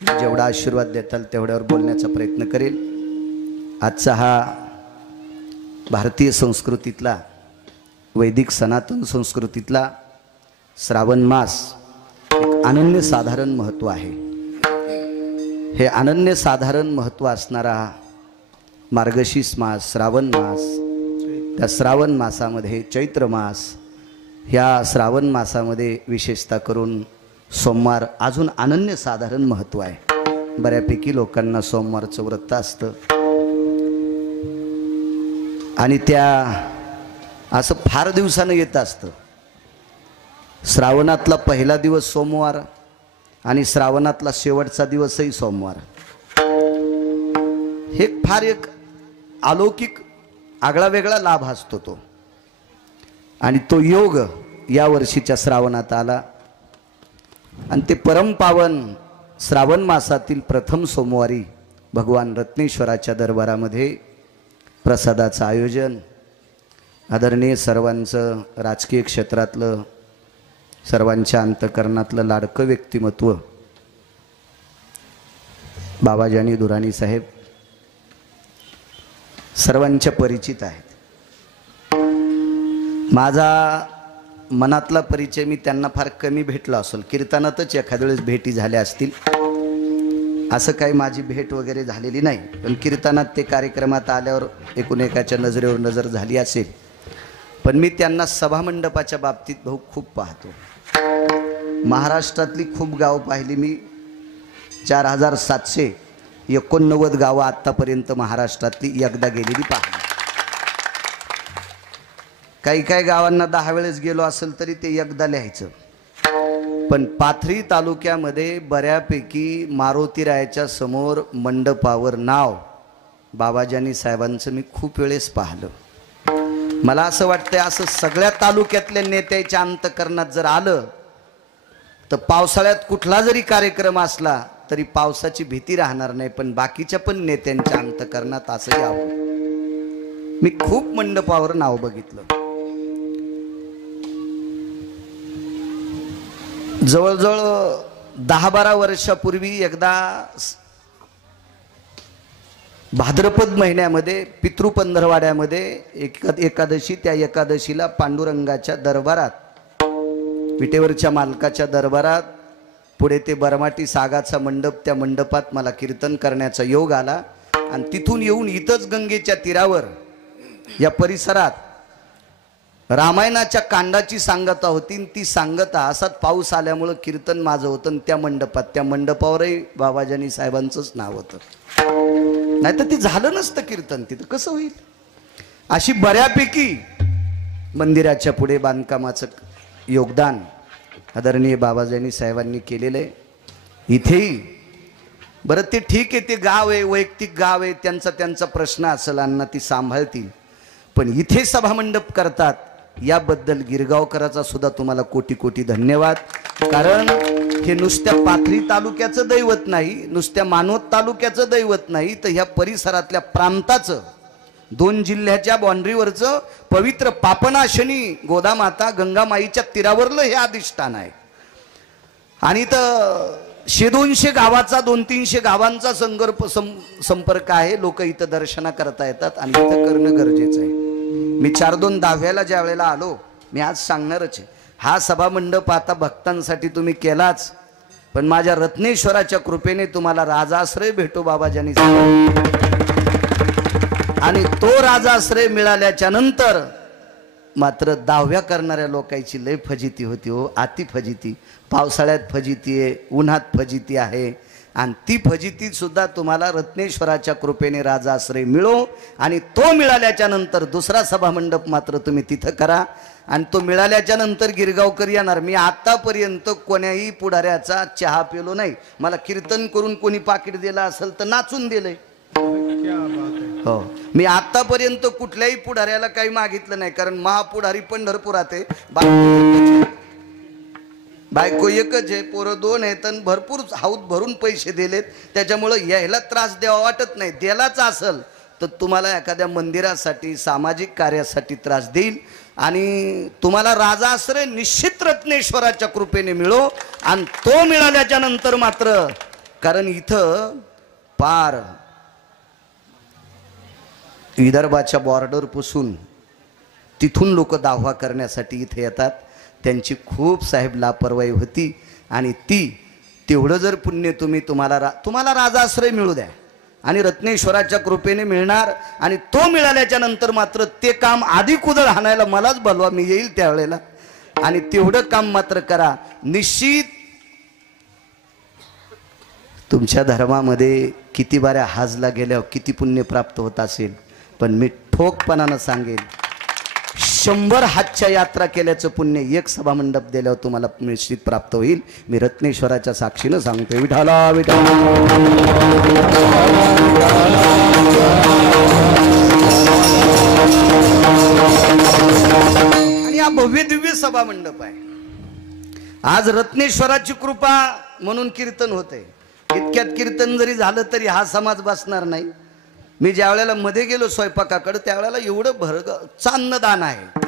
जेवढा आशीर्वाद देताल तेवढ्यावर बोलण्याचा प्रयत्न करेल। आजचा हा भारतीय संस्कृतीतला, वैदिक सनातन संस्कृतीतला श्रावण मास एक अनन्यसाधारण महत्त्व आहे। हे अनन्यसाधारण महत्त्व असणारा मार्गशीर्ष मास, श्रावण मास, त्या श्रावण मासामध्ये चैत्र मास, ह्या श्रावण मासामध्ये विशेषतः करून सोमवार अजून अनन्यसाधारण महत्त्व आहे। बऱ्यापैकी लोकांना सोमवारचं व्रत असतं आणि त्या असं फार दिवसानं येत असतं। श्रावणातला पहिला दिवस सोमवार आणि श्रावणातला शेवटचा दिवसही सोमवार, हे फार एक अलौकिक आगळा वेगळा लाभ असतो तो, आणि तो योग या वर्षीच्या श्रावणात आला आणि ते परमपावन श्रावण मासातील प्रथम सोमवारी भगवान रत्नेश्वराच्या दरबारामध्ये प्रसादाचं आयोजन, आदरणीय सर्वांचं राजकीय क्षेत्रातलं, सर्वांच्या अंतकरणातलं लाडकं व्यक्तिमत्व बाबाजानी दुराणी साहेब सर्वांच्या परिचित आहेत। माझा मनातला परिचय मी त्यांना फार कमी भेटलो असेल, कीर्तनातच एखाद्या वेळेस भेटी झाल्या असतील, असं काही माझी भेट वगैरे झालेली नाही। पण कीर्तनात ते कार्यक्रमात आल्यावर एकूण एकाच्या नजरेवर नजर झाली असेल। पण मी त्यांना सभामंडपाच्या बाबतीत भाऊ खूप पाहतो। महाराष्ट्रातली खूप गावं पाहिली मी, 4789 गावं आत्तापर्यंत महाराष्ट्रातली एकदा गेलेली पाहिली। काही काही गावांना 10 वेळेस गेलो असेल तरी ते एकदा लिहायचं। पण पाथरी तालुक्यामध्ये बऱ्यापैकी मारुतीरायाच्या समोर मंडपावर नाव बाबाजानी साहेबांचं मी खूप वेळेस पाहिलं। मला असं वाटतंय असं सगळ्या तालुक्यातल्या नेत्याच्या अंतकरणात जर आलं तर पावसाळ्यात कुठला जरी कार्यक्रम असला तरी पावसाची भीती राहणार नाही, पण बाकीच्या पण नेत्यांच्या अंतकरणात असं यावं। मी खूप मंडपावर नाव बघितलं। जवळजवळ 10-12 वर्षापूर्वी एकदा भाद्रपद महिन्यामध्ये पितृपंधरवाड्यामध्ये एकादशी, त्या एकादशीला पांडुरंगाच्या दरबारात, विटेवरच्या मालकाच्या दरबारात, पुढे ते बरमाटी सागाचा मंडप, त्या मंडपात मला कीर्तन करण्याचा योग आला। आणि तिथून येऊन इथंच गंगेच्या तीरावर या परिसरात रामायणाच्या कांडाची सांगता होती। ती सांगता असाच पाऊस आल्यामुळं कीर्तन माझं होतं त्या मंडपात, त्या मंडपावरही बाबाजानी साहेबांचंच नाव होतं। नाही तर ते झालं नसतं कीर्तन, तिथं कसं होईल। अशी बऱ्यापैकी मंदिराच्या पुढे बांधकामाचं योगदान आदरणीय बाबाजानी साहेबांनी केलेलं आहे। इथेही बरं ते ठीक आहे, ते गाव आहे, वैयक्तिक गाव आहे, त्यांचा प्रश्न असेल, अण्णा ती सांभाळतील, पण इथे सभामंडप करतात याबद्दल गिरगावकराचा सुद्धा तुम्हाला कोटी कोटी धन्यवाद। कारण हे नुसत्या पाथरी तालुक्याचं दैवत नाही, नुसत्या मानवत तालुक्याचं दैवत नाही, तर ह्या परिसरातल्या प्रांताचं, 2 जिल्ह्याच्या बाउंड्रीवरचं पवित्र पापनाशनी गोदामाता गंगामाईच्या तीरावरलं हे अधिष्ठान आहे। आणि तर 100-200 गावाचा, 200-300 गावांचा संपर्क आहे। लोक इथं दर्शना करता येतात आणि इथं करणं गरजेचं आहे। मी 4-2 10व्याला ज्या वेळेला आलो, मी आज सांगणारच आहे, हा सभामंडप आता भक्तांसाठी तुम्ही केलाच, पण माझ्या रत्नेश्वराच्या कृपेने तुम्हाला राजाश्रय भेटो बाबाजानी साहेब। आणि तो राजाश्रय मिळाल्याच्या नंतर मात्र दाव्या करणाऱ्या लोकांची लय फजिती होती हो, अति फजिती। पावसाळ्यात फजिती आहे, उन्हात फजिती आहे, आणि ती फजिती सुद्धा तुम्हाला रत्नेश्वराच्या कृपेने राजाश्रय मिळो। आणि तो मिळाल्याच्या नंतर दुसरा सभामंडप मात्र तुम्ही तिथं करा, आणि तो मिळाल्याच्या नंतर गिरगावकर येणार। मी आतापर्यंत कोण्याही पुढाऱ्याचा चहा पिलो नाही। मला कीर्तन करून कोणी पाकिट दिलं असेल तर नाचून दिलंय हो। मी आतापर्यंत कुठल्याही पुढाऱ्याला काही मागितलं नाही, कारण महापुढारी पंढरपुरात आहे, बायको एकच आहे, पोरं 2 आहेत, आणि भरपूर हाऊत भरून पैसे दिलेत, त्याच्यामुळं यायला त्रास द्यावा वाटत नाही। द्यायलाच असेल तर तुम्हाला एखाद्या मंदिरासाठी, सामाजिक कार्यासाठी त्रास देईल, आणि तुम्हाला राजाश्रय निश्चित रत्नेश्वराच्या कृपेने मिळो। आणि तो मिळाल्याच्या नंतर मात्र कारण इथं पार विदर्भाच्या बॉर्डर पुसून तिथून लोक दावा करण्यासाठी इथे येतात. त्यांची खूप साहेब लापरवाही होती आणि तेवढं जर पुण्य तुम्हाला राजाश्रय मिळू द्या आणि रत्नेश्वराच्या कृपेने मिळणार. आणि तो मिळाल्याच्या नंतर मात्र ते काम आधी कुदळ हाणायला मलाच बोलवा, मी येईल त्यावेळेला. आणि तेवढं काम मात्र करा. निश्चित तुमच्या धर्मामध्ये किती बाऱ्या हाजला गेल्यावर किती पुण्य प्राप्त होत असेल, पण मी ठोकपणानं सांगेन 100 हातच्या यात्रा केल्याचं पुण्य एक सभामंडप दिल्यावर तुम्हाला निश्चित प्राप्त होईल. मी रत्नेश्वराच्या साक्षीनं सांगतोय. विठाला विठाला. आणि हा भव्य दिव्य सभामंडप आहे. आज रत्नेश्वराची कृपा म्हणून कीर्तन होते. इतक्यात कीर्तन जरी झालं तरी हा समाज बसणार नाही. मी ज्या वेळेला मध्ये गेलो स्वयंपाकाकडे त्यावेळेला एवढं अन्नदान आहे.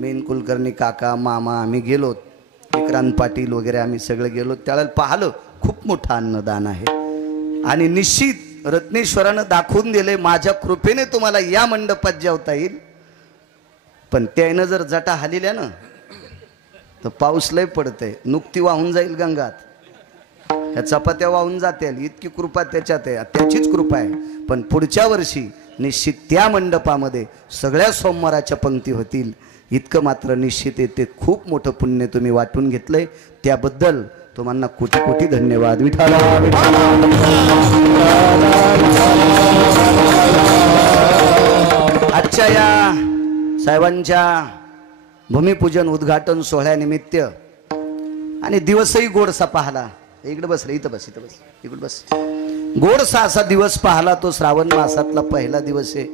मेन कुलकर्णी काका, मामा, आम्ही गेलो, विक्रांत पाटील वगैरे आम्ही सगळे गेलो. त्यावेळेला पाहिलं खूप मोठं अन्नदान आहे. आणि निश्चित रत्नेश्वरानं दाखवून दिले माझ्या कृपेने तुम्हाला या मंडपात जेवता येईल. पण त्यानं जर जटा हालिल्या ना तर पाऊस लय पडतंय, नुकती वाहून जाईल गंगात, ह्या चपात्या वाहून जातील. इतकी कृपा त्याच्यात आहे, त्याचीच कृपा आहे. पण पुढच्या वर्षी निश्चित त्या मंडपामध्ये सगळ्या सोमवाराच्या पंक्ती होतील. इतकं मात्र निश्चित येते. खूप मोठं पुण्य तुम्ही वाटून घेतलंय, त्याबद्दल तुम्हाला कोटी कोटी धन्यवाद. विठाला आजच्या या साहेबांच्या भूमिपूजन उद्घाटन सोहळ्यानिमित्त आणि दिवसही गोडसा पाहला. इकडे बस रे, इथं बस, इथं बस, इकडे बस. गोडसा असा दिवस पाहला तो श्रावण मासातला पहिला दिवस आहे.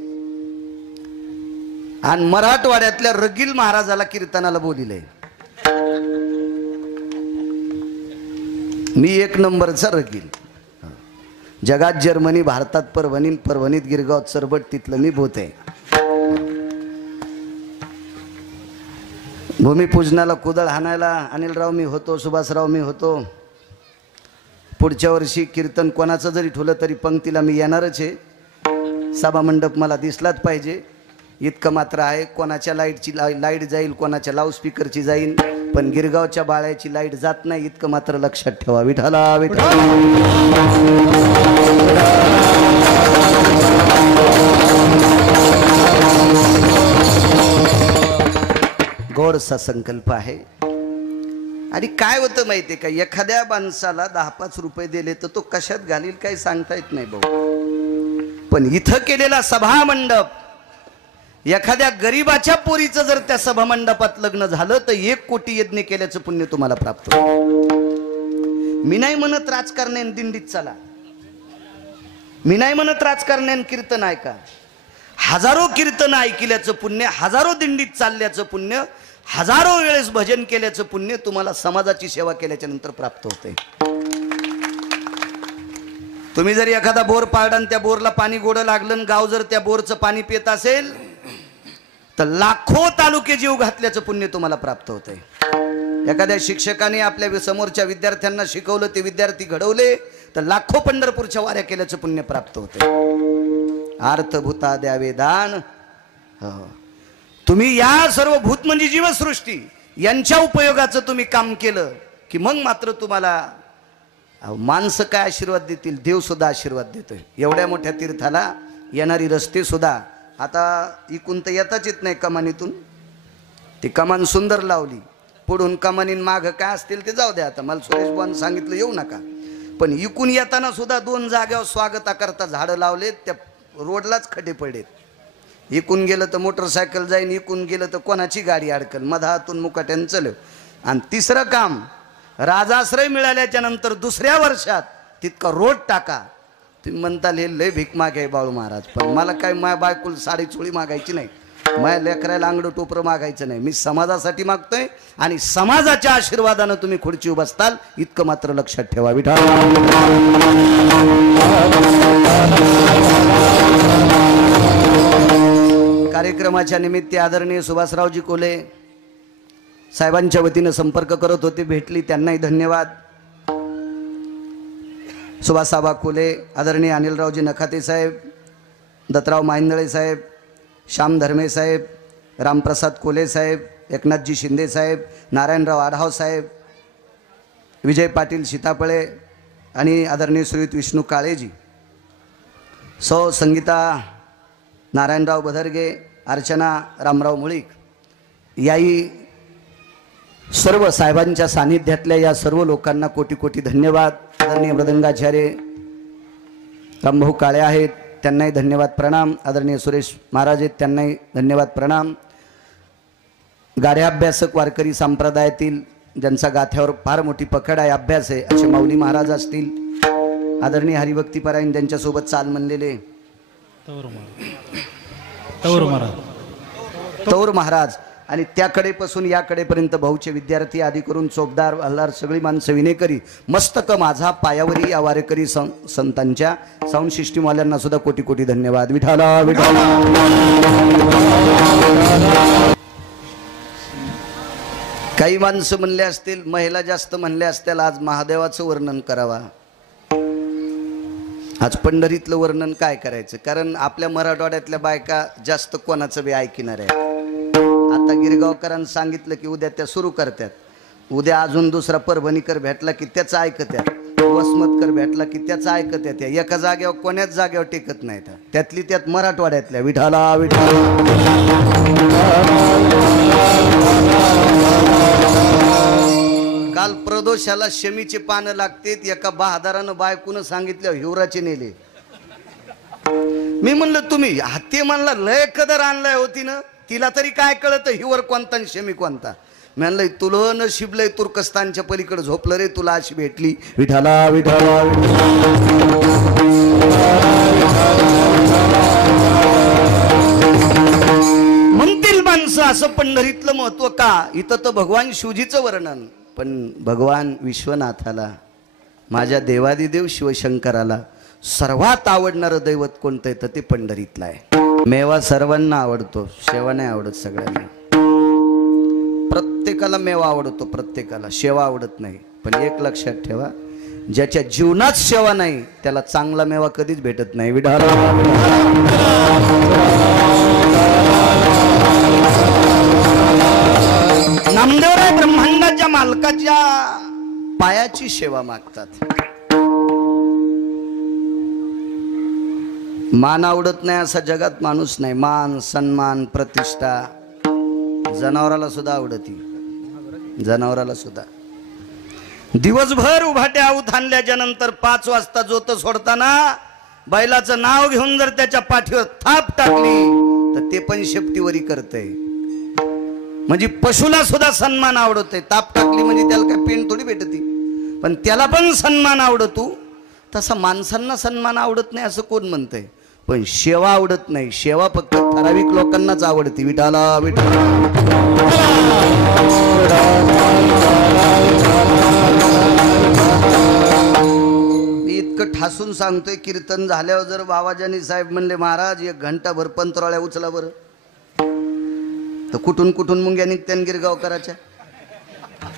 आणि मराठवाड्यातल्या रगील महाराजाला कीर्तनाला बोलिले. मी 1 नंबरचा रगील. जगात जर्मनी, भारतात परभणी, परभणीत गिरगावात सरबट, तिथलं मी भूत आहे. भूमिपूजनाला कुदळ हाणायला अनिलराव मी होतो, सुभाषराव मी होतो. पुढच्या वर्षी कीर्तन कोणाचं जरी ठेवलं तरी पंक्तीला मी येणारच आहे. सभामंडप मला दिसलाच पाहिजे. इतकं मात्र आहे. कोणाच्या लाईटची लाईट जाईल, कोणाच्या लाऊडस्पीकरची जाईल, पण गिरगावच्या बाळ्याची लाईट जात नाही. इतकं मात्र लक्षात ठेवा. विठाला विठाला. गोडसा संकल्प आहे. आणि काय होतं माहितीये का, एखाद्या माणसाला 10-5 रुपये दिले तर तो कशात घालील काही सांगता येत नाही भाऊ. पण इथं केलेला सभामंडप, एखाद्या गरीबाच्या पोरीचं जर त्या सभामंडपात लग्न झालं तर 1 कोटी यज्ञ केल्याचं पुण्य तुम्हाला प्राप्त होईल. मी नाही म्हणत राजकारण्याने दिंडीत चला, मी नाही म्हणत राजकारण्याने कीर्तन ऐका. हजारो कीर्तन ऐकल्याचं पुण्य, हजारो दिंडीत चालल्याचं पुण्य, हजारो वेळेस भजन केल्याचं पुण्य तुम्हाला समाजाची सेवा केल्याच्या नंतर प्राप्त होते. तुम्ही जर एखादा बोर पाडला आणि त्या बोरला पाणी गोड लागलं, गाव जर त्या बोरचं पाणी पित असेल तर लाखो तालुके जीव घातल्याचं पुण्य तुम्हाला प्राप्त होते. एखाद्या शिक्षकाने आपल्या समोरच्या विद्यार्थ्यांना शिकवलं, ते विद्यार्थी घडवले तर लाखो पंढरपूरच्या वाऱ्या केल्याचं पुण्य प्राप्त होते. अर्थभूता द्यावे दान. तुम्ही या सर्व भूत म्हणजे जीवसृष्टी यांच्या उपयोगाचं तुम्ही काम केलं की मग मात्र तुम्हाला माणसं काय आशीर्वाद देतील, देव सुद्धा आशीर्वाद देतोय. एवढ्या मोठ्या तीर्थाला येणारी रस्ते सुद्धा आता इकून तर येताच येत नाही कमानीतून. ती कमान सुंदर लावली, पुढून कमानीन माग काय असतील ते जाऊ द्या. आता मला सुरेश बुवांनी सांगितलं येऊ नका, पण इकून येताना सुद्धा 2 जाग्यावर स्वागताकरता झाडं लावलेत. त्या रोडलाच खड्डे पडलेत. इकून गेलं तर मोटरसायकल जाईन, इकून गेलं तर कोणाची गाडी अडकल, मधातून मुकाट्यानं चल. आणि तिसरं काम, राजाश्रय मिळाल्याच्या नंतर 2ऱ्या वर्षात तितका रोड टाका. तुम्ही म्हणताल हे लय भीक मागे आहे बाळू महाराज, पण मला काय माय बायकुल साडी चोळी मागायची नाही, माय लेकरायला अंगड टोपरं मागायचं नाही. मी समाजासाठी मागतोय आणि समाजाच्या आशीर्वादानं तुम्ही खुर्ची बसताल इतकं मात्र लक्षात ठेवा. विठा कार्यक्रमाच्या निमित्त आदरणीय सुभाषरावजी कोले साहेबांच्या वतीनं संपर्क करत होते, भेटली, त्यांनाही धन्यवाद. सुभाषाबा कोले, आदरणीय अनिलरावजी नखाते साहेब, दत्तराव माहिंदळे साहेब, श्याम धर्मे साहेब, रामप्रसाद कोले साहेब, एकनाथजी शिंदे साहेब, नारायणराव आढाव साहेब, विजय पाटील सीताफळे आणि आदरणीय श्रीयुत विष्णू काळेजी, सौ संगीता नारायणराव बधरगे, अर्चना रामराव मुळीक, याही सर्व साहेबांच्या सानिध्यातल्या या सर्व लोकांना कोटी कोटी धन्यवाद. आदरणीय मृदंगाचार्य रामभाऊ काळे आहेत, त्यांनाही धन्यवाद प्रणाम. आदरणीय सुरेश महाराज आहेत, त्यांनाही धन्यवाद प्रणाम. गाड्याभ्यासक वारकरी संप्रदायातील ज्यांचा गाथ्यावर फार मोठी पकड आहे, अभ्यास आहे, असे माऊली महाराज असतील. आदरणीय हरिभक्तीपरायण ज्यांच्यासोबत चाल म्हणलेले तौर महाराज आणि त्याकडेपासून याकडेपर्यंत भाऊचे विद्यार्थी आदी करून चोपदार हल्लार सगळी माणसं विनेकरी, मस्तक माझा पायावरी या वारेकरी संतांच्या साऊंड सिस्टीमवाल्यांना सुद्धा कोटी कोटी धन्यवाद. विठाला विठाला. काही माणसं म्हणले असतील, महिला जास्त म्हणल्या असतील, आज महादेवाचं वर्णन करावा. आज पंढरीतलं वर्णन काय करायचं, कारण आपल्या मराठवाड्यातल्या बायका जास्त कोणाचं बी ऐकणार आहे. आता गिरगावकरांनी सांगितलं की उद्या त्या सुरू करतात, उद्या अजून दुसरा परभणीकर भेटला की त्याचं ऐकत्यात, वसमतकर भेटला की त्याचं ऐकत्यात. एका जागेवर कोण्याच जागेवर टेकत नाहीत, त्यातली त्यात मराठवाड्यातल्या. विठाला विठाला. काल प्रदोषाला शमीचे पानं लागतेत, एका बहादारानं बायकून सांगितलं हिवराचे नेले. मी म्हणलं तुम्ही हाती म्हणला लय कदर आणलाय होती ना, तिला तरी काय कळत हिवर कोणता आणि शमी कोणता. म्हणलं तुला नशीबलंय तुर्कस्तानच्या पलीकडे झोपलं रे, तुला अशी भेटली. विठाला विठाला. म्हणतील माणसं असं पंढरीतलं महत्व का, इथं तर भगवान शिवजीचं वर्णन, पण भगवान विश्वनाथाला, माझ्या देवादिदेव शिवशंकराला सर्वात आवडणारं दैवत कोणतं आहे तर ते पंढरीतलं आहे. मेवा सर्वांना आवडतो, शेवा नाही आवडत सगळ्यांना. प्रत्येकाला मेवा आवडतो, प्रत्येकाला शेवा आवडत नाही. पण एक लक्षात ठेवा, ज्याच्या जीवनात शेवा नाही त्याला चांगला मेवा कधीच भेटत नाही. विढाला. नामदेवराय ब्रह्मांडाच्या मालकाच्या पायाची सेवा मागतात. मान आवडत नाही असा जगात माणूस नाही. मान, सन्मान, प्रतिष्ठा जनावराला सुद्धा आवडती, जनावराला सुद्धा. दिवसभर उभाट्या आऊत आणल्याच्या नंतर 5 वाजता जोत सोडताना बैलाचं नाव घेऊन जर त्याच्या पाठीवर थाप टाकली तर ते पण शेपटीवरी करतय. म्हणजे पशुला सुद्धा सन्मान आवडतोय. ताप टाकली म्हणजे त्याला काय पेन थोडी भेटती, पण त्याला पण सन्मान आवडतो. तसा माणसांना सन्मान आवडत नाही असं कोण म्हणतंय, पण सेवा आवडत नाही. सेवा फक्त ठराविक लोकांनाच आवडते. विठाला विठाला. मी इतकं ठासून सांगतोय, कीर्तन झाल्यावर जर बाबाजानी साहेब म्हणले महाराज 1 घंटाभर पंतराळ्या उचला बरं, तर कुठून कुठून मुंग्या निघत्यान गिरगावकराच्या.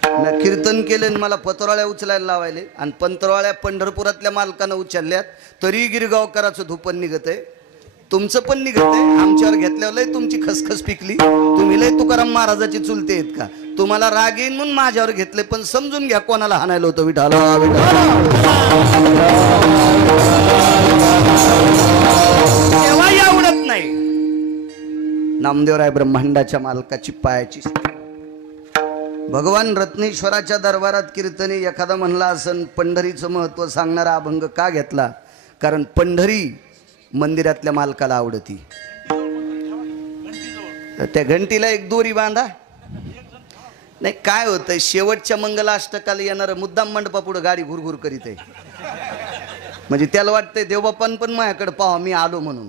मी कीर्तन केले मला पतराळ्या उचलायला लावायले, आणि पंतराळ्या पंढरपुरातल्या मालकानं उचलल्यात तरी गिरगावकराचं धुपन निघत आहे. तुमचं पण निघत आहे. आमच्यावर घेतल्यावर लय तुमची खसखस पिकली. तुम्ही लय तुकाराम महाराजाची चुलते आहेत का. तुम्हाला राग येईन म्हणून माझ्यावर घेतले, पण समजून घ्या कोणाला हाणायला होतं. विठाला विठाला. तेव्हाही आवडत नाही. नामदेवराय ब्रह्मांडाच्या मालकाची पायाची. भगवान रत्नेश्वराच्या दरबारात कीर्तने एखादा म्हणला असन पंढरीचं महत्व सांगणारा अभंग का घेतला, कारण पंढरी मंदिरातल्या मालकाला आवडती. त्या घंटीला एक दोरी बांधा. नाही काय होतंय, शेवटच्या मंगलाष्टकाला येणार मुद्दाम मंडपापुढे गाडी घुरघुर करीत आहे. म्हणजे त्याला वाटतंय देवबापान पण माझ्याकडे पाहा मी आलो म्हणून.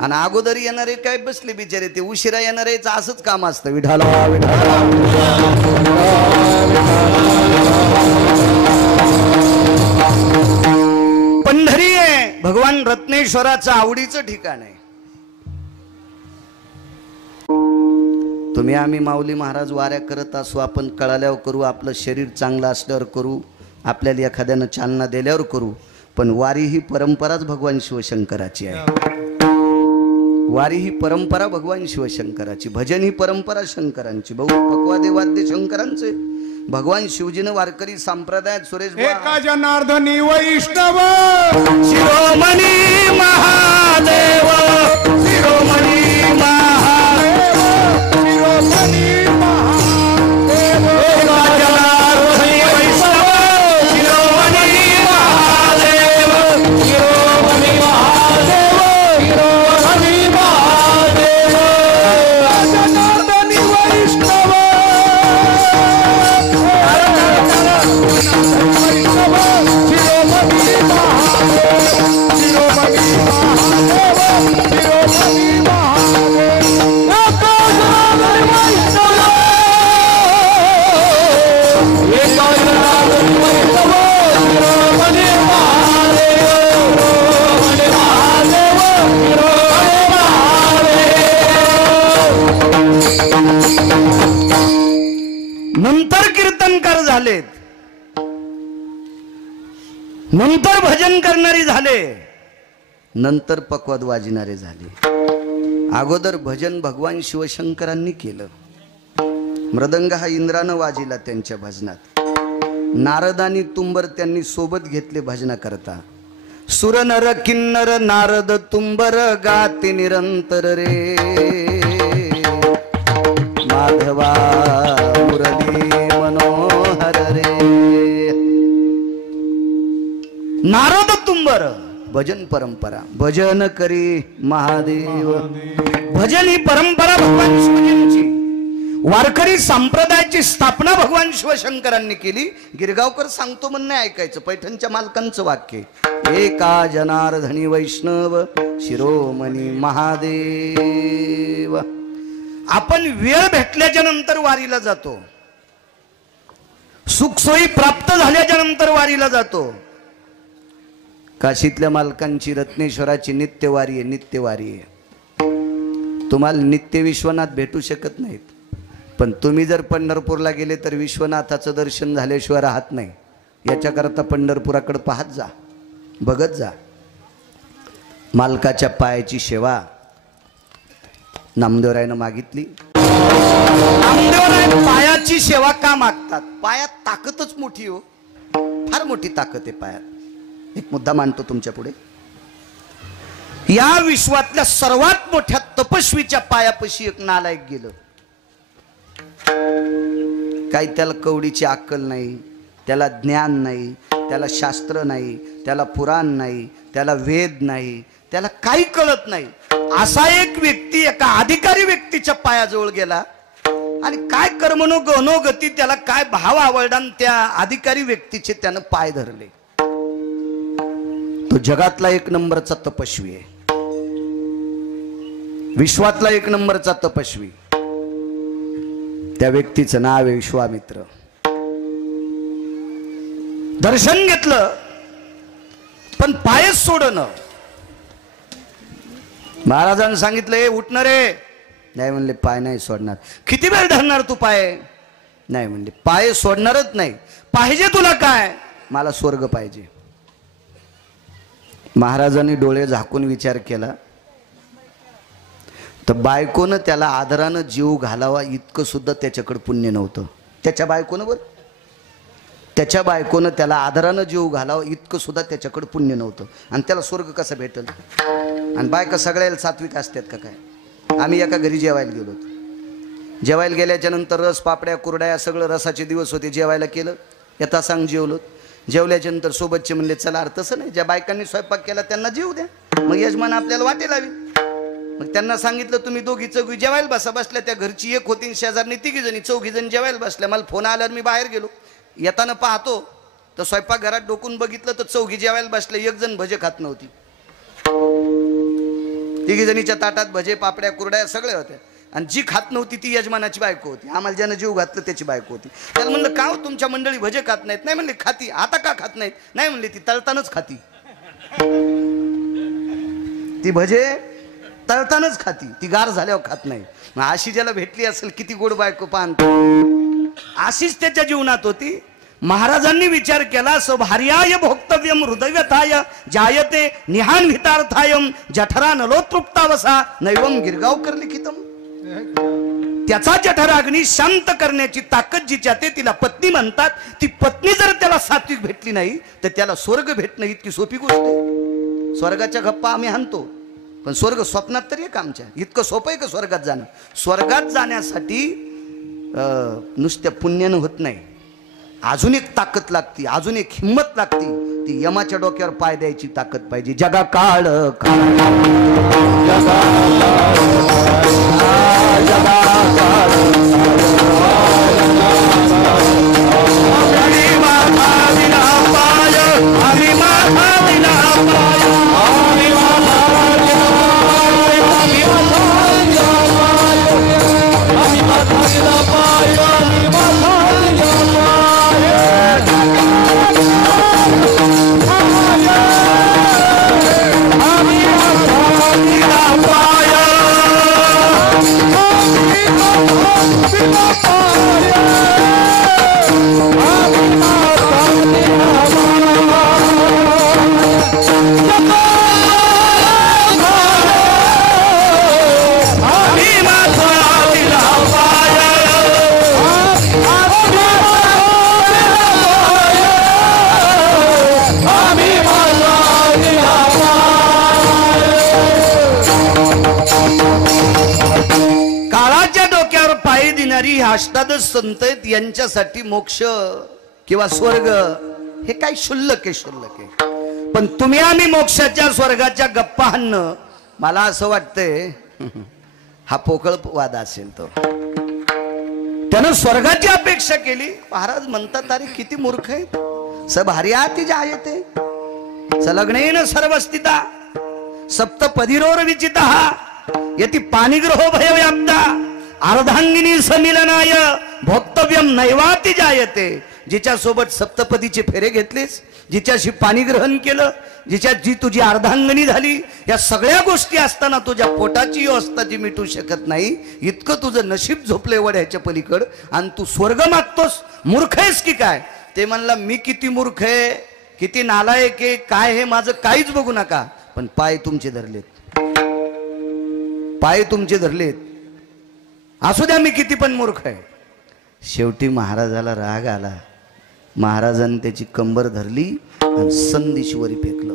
आणि अगोदर येणारे काय बसले बिचारे, ते उशिरा येणारेच असंच काम असतं. विठाला विठाला. पंढरी आहे भगवान रत्नेश्वराचं आवडीचं ठिकाण आहे. तुम्ही आम्ही माऊली महाराज वाऱ्या करत असू, आपण कळाल्यावर करू, आपलं शरीर चांगलं असल्यावर करू, आपल्याला एखाद्यानं चालना दिल्यावर करू, पण वारी ही परंपराच भगवान शिवशंकराची आहे. वारी ही परंपरा भगवान शिवशंकराची, भजन ही परंपरा शंकरांची. भाऊ पक्वादे वाद्य शंकरांचे. भगवान शिवजीनं वारकरी संप्रदायात सुरेश एका जनार्दनी वैष्णव शिरोमणी महादेव, शिरोमणी महादेव, शिरोमणी महादेव, एका जनार्दनी वैष्णव शिरोमणी महादेव, शिरोमणी महादेव, शिरोमणी महादेव, जनार्दनी वैष्णव नंतर कीर्तनकार झालेत, नंतर भजन करणारे झाले, नंतर पक्वाद वाजणारे झाले. अगोदर भजन भगवान शिवशंकरांनी केलं. मृदंग हा इंद्रानं वाजिला त्यांच्या भजनात. नारद आणि तुंबर त्यांनी सोबत घेतले भजना करता. सुर नर किन्नर नारद तुंबर गाते निरंतर रे माधवा मुरली मनोहर रे. नारद तुंबर भजन परंपरा, भजन करी महादेव. भजन ही परंपरा भगवान शिवजींची. वारकरी संप्रदायाची स्थापना भगवान शिवशंकरांनी केली. गिरगावकर सांगतो म्हणून ऐकायचं. पैठणच्या मालकांचं वाक्य, एका जनार्दनी वैष्णव शिरोमणी महादेव. आपण वेळ भेटल्याच्या नंतर वारीला जातो, सुखसोयी प्राप्त झाल्याच्या नंतर वारीला जातो. काशीतल्या मालकांची रत्नेश्वराची नित्यवारी आहे, नित्यवारी आहे. तुम्हाला नित्य विश्वनाथ भेटू शकत नाहीत, पण तुम्ही जर पंढरपूरला गेले तर विश्वनाथाचं दर्शन झाल्याशिवाय राहत नाही. याच्याकरता पंढरपुराकडे पाहत जा, बघत जा. मालकाच्या पायाची सेवा नामदेवरायनं मागितली. नामदेवराय पायाची सेवा का मागतात? पायात ताकदच मोठी हो, फार मोठी ताकद आहे पायात. एक मुद्दा मांडतो तुमच्या पुढे. या विश्वातल्या सर्वात मोठ्या तपस्वीच्या पायापाशी एक नालायक गेलं. काही त्याला कवडीची अक्कल नाही, त्याला ज्ञान नाही, त्याला शास्त्र नाही, त्याला पुराण नाही, त्याला वेद नाही, त्याला काही कळत नाही. असा एक व्यक्ती एका अधिकारी व्यक्तीच्या पायाजवळ गेला आणि काय कर्मनो गती त्याला काय भाव आवडला, त्या अधिकारी व्यक्तीचे त्यानं पाय धरले. तो जगातला एक नंबरचा तपस्वी आहे, विश्वातला एक नंबरचा तपस्वी. त्या व्यक्तीचं नाव आहे विश्वामित्र. दर्शन घेतलं पण पायच सोडणं. महाराजांनी सांगितलं, हे उठणार रे. नाही म्हणले, पाय नाही सोडणार. किती वेळ धरणार तू पाय? नाही म्हणले, पाय सोडणारच नाही. पाहिजे तुला काय? मला स्वर्ग पाहिजे. महाराजांनी डोळे झाकून विचार केला तर बायकोनं त्याला आदरानं जीव घालावा इतकं सुद्धा त्याच्याकडे पुण्य नव्हतं. त्याच्या बायकोनं त्याला आदरानं जीव घालावा इतकं सुद्धा त्याच्याकडे पुण्य नव्हतं. आणि त्याला स्वर्ग कसं भेटल? आणि बायका सगळ्याला सात्विक असतात का काय? आम्ही एका घरी जेवायला गेलो होतो. जेवायला गेल्याच्या नंतर रस पापड्या कुरड्या सगळं रसाचे दिवस होते. जेवायला केलं, येता सांग जेवलो. जेवल्याच्या नंतर सोबतचे म्हणले, चला अरे तसं नाही, ज्या बायकांनी स्वयंपाक केला त्यांना जेवू द्या, मग यजमान आपल्याला वाटे लावी. मग त्यांना सांगितलं, तुम्ही दोघी चौघी जेवायला बसा. बसल्या. त्या घरची एक होती, शेजारनी तिघी जणी, चौघी जण जेवायला बसल्या. मला फोन आल्यावर मी बाहेर गेलो. येताना पाहतो तर स्वयंपाक घरात डोकून बघितलं तर चौघी जेवायला बसले. एक जण भजे खात नव्हती. तिघी जणीच्या ताटात भजे पापड्या कुरड्या सगळे होत्या. आणि जी खात नव्हती ती यजमानाची बायको होती. आम्हाला ज्यानं जीव घातलं त्याची बायको होती. त्याला म्हणलं, का हो तुमच्या मंडळी भजे खात नाहीत? नाही म्हणले, खाती. आता का खात नाहीत? नाही म्हणले, ती तळतानच खाती. ती भजे तळतानच खाती, ती गार झाल्यावर खात नाही. मग अशी ज्याला भेटली असेल किती गोड बायको पाहतो. अशीच त्याच्या जीवनात होती. महाराजांनी विचार केला सभार्याय भोक्तव्यम हृदयव्यथाय जायते निहान्वितार्थायम जठरा नलोतृप्तावसा नैवम गिरगावकर लिखितम. त्याचा जठराग्नी शांत करण्याची ताकद जिच्या ते तिला पत्नी म्हणतात. ती पत्नी जर त्याला सात्विक भेटली नाही तर त्याला स्वर्ग भेटणं इतकी सोपी गोष्ट आहे. स्वर्गाच्या गप्पा आम्ही आणतो पण स्वर्ग स्वप्नात तरी आहे का आमच्या? इतकं सोपं आहे का स्वर्गात जाणं? स्वर्गात जाण्यासाठी नुसत्या पुण्यानं होत नाही. अजून एक ताकद लागती, अजून एक हिंमत लागती. ती यमाच्या डोक्यावर पाय द्यायची ताकद पाहिजे. जगा काळ अष्टादश संत आहेत. यांच्यासाठी मोक्ष किंवा स्वर्ग हे काही शुल्लक आहे. पण तुम्ही आम्ही मोक्षाच्या स्वर्गाच्या गप्पा हाणणं मला असं वाटतंय हा पोकळ वाद असेल. तो त्यानं स्वर्गाची अपेक्षा केली. महाराज म्हणतात अरे किती मूर्ख आहेत. सभार्याति जायते सलग्नेन सर्वस्थिता सप्तपदीरोर विचितः यति पाणिग्रहो भयव्याप्ता अर्धांगिनी समिलनाय भोक्तव्यम नैवाति जायते. जिच्या सोबत सप्तपदीचे फेरे घेतलेस, जिच्याशी पाणी ग्रहण केलं, जी तुझी अर्धांगणी झाली, या सगळ्या गोष्टी असताना तुझ्या पोटाची अवस्था जी मिटू शकत नाही. इतकं तुझं नशीब झोपले वड्याच्या पलीकड आणि तू स्वर्ग मागतोस. मूर्ख आहेस की काय? ते म्हणला मी किती मूर्ख आहे, किती नालायक आहे, काय हे माझं काहीच बघू नका. पण पाय तुमचे धरलेत, पाय तुमचे धरलेत. असू द्या मी किती पण मूर्ख आहे. शेवटी महाराजाला राग आला. महाराजांनी त्याची कंबर धरली आणि संदेश वरी फेकलं.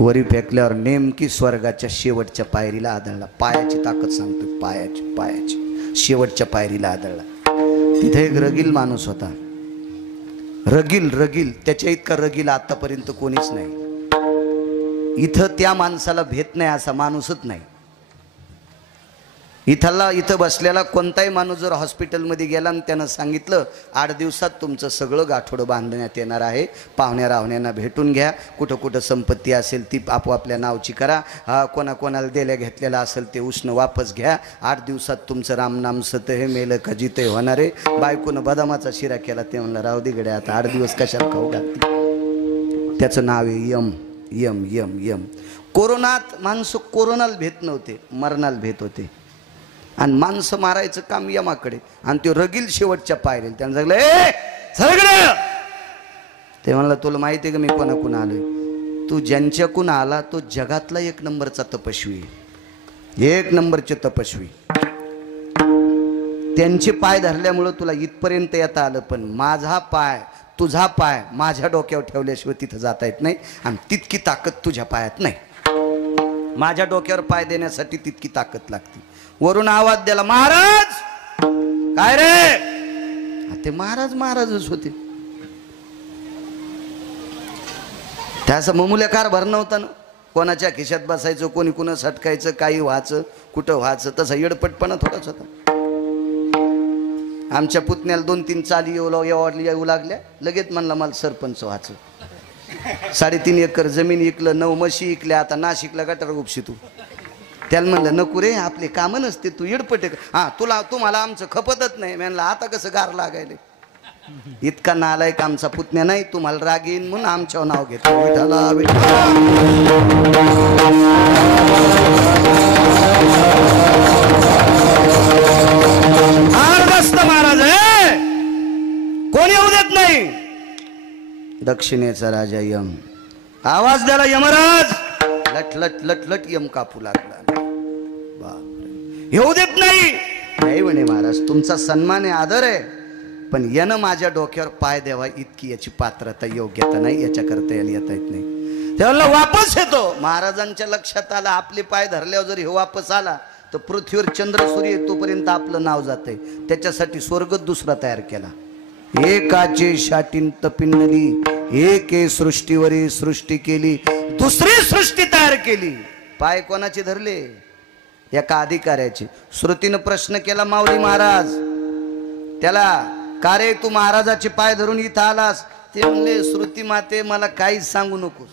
वरी फेकल्यावर नेमकी स्वर्गाच्या शेवटच्या पायरीला आदळला. पायाची ताकद सांगतो, पायाची शेवटच्या पायरीला आदळला. तिथे एक रगील माणूस होता. रगील त्याच्या इतका रगील आतापर्यंत कोणीच नाही. इथं त्या माणसाला भेट नाही असा माणूसच नाही. इथं बसलेला कोणताही माणूस जर हॉस्पिटलमध्ये गेला आणि त्यानं सांगितलं 8 दिवसात तुमचं सगळं गाठोडं बांधण्यात येणार आहे, पाहुण्या रावण्यांना भेटून घ्या, कुठं कुठं संपत्ती असेल ती आपोआपल्या नावची करा, कोणाकोणाला दिल्या घेतलेला असेल ते उष्ण वापस घ्या, 8 दिवसात तुमचं रामनाम सत हे मेलं खजित होणार आहे. बायकोनं बदामाचा शिरा केला. ते म्हणलं राहू दे गड्या, आता 8 दिवस कशाला खाऊ घालते. त्याचं नाव आहे यम. यम यम यम. कोरोनात माणसं कोरोनाला भेट नव्हते, मरणाला भेट होते. आणि माणसं मारायचं काम यमाकडे. आणि तो रगील शेवटच्या पायरील. त्यानं सांगलं ते म्हणलं तुला माहिती आहे का मी कोणाकून आलोय? तू ज्यांच्याकून आला तो जगातला 1 नंबरचा तपस्वी, 1 नंबरचे तपस्वी. त्यांचे पाय धरल्यामुळं तुला इथपर्यंत येता आलं. पण माझा पाय, तुझा पाय माझ्या डोक्यावर ठेवल्याशिवाय तिथं जाता येत नाही. आणि तितकी ताकद तुझ्या पायात नाही. माझ्या डोक्यावर पाय देण्यासाठी तितकी ताकद लागते. वरून आवाज द्याला, महाराज काय रे? ते महाराजच होते. त्याचा ममुल्या कारभार नव्हता ना. कोणाच्या खिशात बसायचं, कोणी कुणा सटकायचं, काही व्हायचं, कुठं व्हायचं, तसा येडपटपणा थोडाच होता. आमच्या पुतण्याला 2-3 चाली येऊ लागल्या. लगेच म्हणला मला सरपंच व्हायचं. 3.5 एकर जमीन इकलं, 9 म्हशी इकल्या. आता नाशिकला गटार उपशी तू. त्याला म्हणलं नको रे, आपले कामं नसते, तू येडपटे. तुम्हाला आमचं खपतच नाही. म्हणलं आता कसं गार लागायले. इतका नालायक आमचा पुतण्या नाही. तुम्हाला राग येईन म्हणून आमच्यावर नाव घेतो. महाराज देत नाही. दक्षिणेचा राजा यम आवाज द्याला यमराज लट लट लट लट यम कापू लागला. बापरे, येऊ देत नाही. नाही म्हणे महाराज, तुमचा सन्मान आहे, आदर आहे, पण यानं माझ्या डोक्यावर पाय द्यावा इतकी याची पात्रता योग्यता नाही, याच्याकरता याला येता येत नाही. तेव्हा वापस येतो. महाराजांच्या लक्षात आला आपले पाय धरल्यावर जर हे वापस आला तर पृथ्वीवर चंद्र सूर्य तोपर्यंत आपलं नाव जातंय. त्याच्यासाठी स्वर्ग दुसरा तयार केला. एकाचे शाटीन तपिन्नली एके सृष्टीवरी सृष्टी केली, दुसरी सृष्टी तयार केली. पाय कोणाचे धरले? एका अधिकाऱ्याचे. श्रुतीनं प्रश्न केला माऊली महाराज त्याला, का रे तू महाराजाचे पाय धरून इथं आलास? ते म्हणले श्रुती माते मला काहीच सांगू नकोस,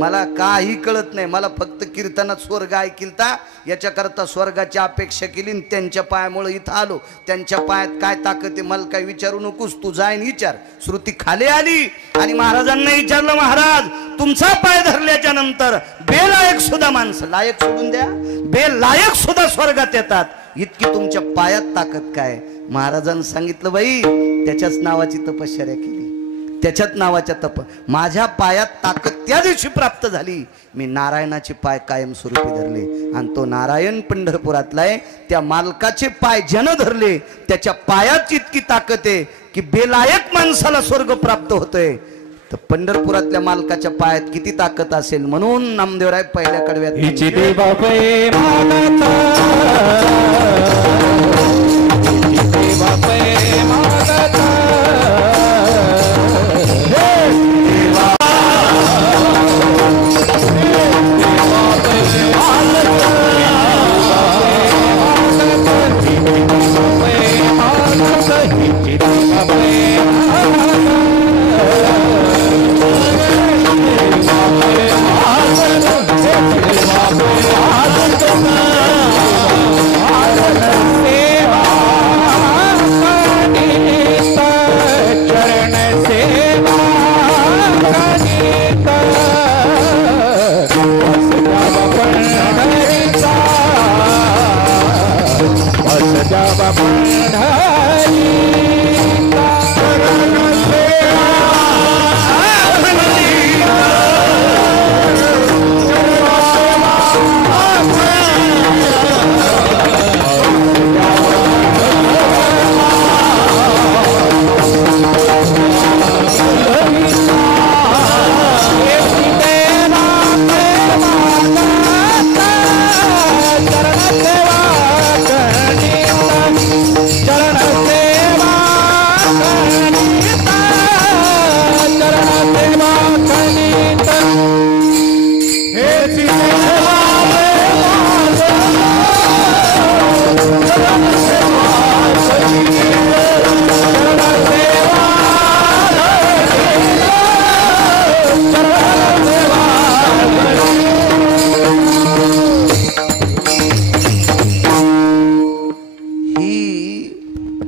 मला काही कळत नाही, मला फक्त कीर्तनात स्वर्ग ऐकिलता, याच्याकरता स्वर्गाची अपेक्षा केली, त्यांच्या पायामुळे इथं आलो, त्यांच्या पायात काय ताकद आहे मला काय विचारू नकोस, तू जाईन विचार. श्रुती खाली आली आणि महाराजांना विचारलं, महाराज तुमचा पाय धरल्याच्या नंतर बेलायक सुद्धा माणसं, लायक सोडून द्या, बेलायक सुद्धा स्वर्गात येतात, इतकी तुमच्या पायात ताकद काय? महाराजांनी सांगितलं, बाई त्याच्याच नावाची तपश्चर्या केली, त्याच्याच नावाच्या माझ्या पायात ताकद त्या दिवशी प्राप्त झाली, मी नारायणाचे पाय कायमस्वरूपी धरले. आणि तो नारायण पंढरपुरातला आहे, त्या मालकाचे पाय ज्यानं धरले त्याच्या पायात इतकी ताकद आहे की बेलायक माणसाला स्वर्ग प्राप्त होतोय. तर पंढरपुरातल्या मालकाच्या पायात किती ताकद असेल, म्हणून नामदेवराय पहिल्या कडव्यात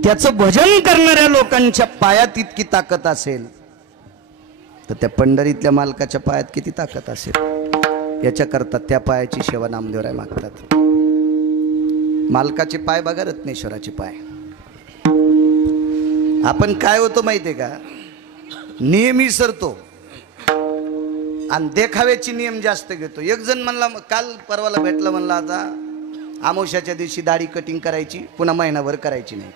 त्याचं भजन करणाऱ्या लोकांच्या पायात इतकी ताकद असेल तर त्या पंढरीतल्या मालकाच्या पायात किती ताकद असेल? याच्याकरता त्या पायाची सेवा नामदेवराय मागतात. मालकाचे पाय बघा, रत्नेश्वराचे पाय. आपण काय होतो माहितीये का, नियम विसरतो आणि देखाव्याची नियम जास्त घेतो. एक जण म्हणला, काल परवाला भेटला, म्हणला आता अमावस्याच्या दिवशी दाढी कटिंग करायची, पुन्हा महिनाभर करायची नाही.